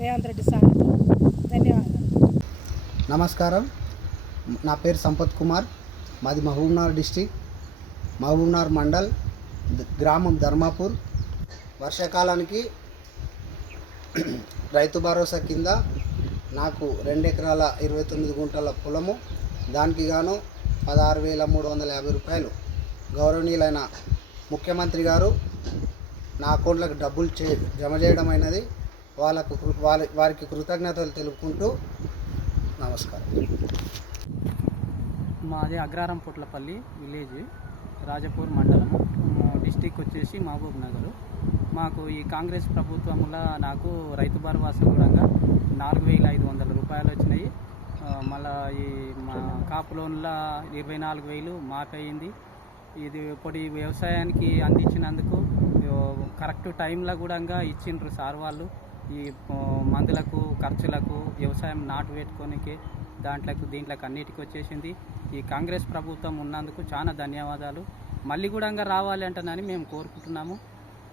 రేవంత్ రెడ్డి సార్కు ధన్యవాదాలు. నమస్కారం, నా పేరు సంపత్ కుమార్. మాది మహబూబ్నగర్ డిస్టిక్, మహబూబ్నగర్ మండల్, గ్రామం ధర్మాపూర్. వర్షాకాలానికి రైతు భరోసా కింద నాకు 2 ఎకరాల 29 గుంటల పొలము, దానికి గాను 16,350 రూపాయలు గౌరవనీయులైన ముఖ్యమంత్రి గారు నా అకౌంట్లకు డబ్బులు జమ చేయడం అయినది. వారికి కృతజ్ఞతలు తెలుపుకుంటూ నమస్కారం. మాది అగ్రారం పుట్లపల్లి విలేజ్, రాజపూర్ మండలం, డిస్టిక్ వచ్చేసి మహబూబ్ నగర్. మాకు ఈ కాంగ్రెస్ ప్రభుత్వంలో నాకు రైతు భరోసా కూడా 4,500 రూపాయలు వచ్చినాయి. మళ్ళీ ఈ మా కాపు లోన్ల 24,000 మాఫయింది. ఇది ఇప్పుడు వ్యవసాయానికి అందించినందుకు కరెక్ట్ టైంలో కూడా ఇచ్చిండ్రు సార్ వాళ్ళు. ఈ మందులకు, ఖర్చులకు, వ్యవసాయం నాటు పెట్టుకోనికి, దీంట్లోకి అన్నిటికీ వచ్చేసింది. ఈ కాంగ్రెస్ ప్రభుత్వం ఉన్నందుకు చాలా ధన్యవాదాలు. మళ్ళీ కూడా రావాలి అంటేనని మేము కోరుకుంటున్నాము.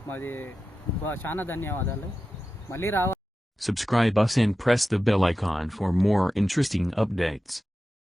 మాది చాలా ధన్యవాదాలు. మళ్ళీ రావాలి. Subscribe us and press the bell icon for more interesting updates.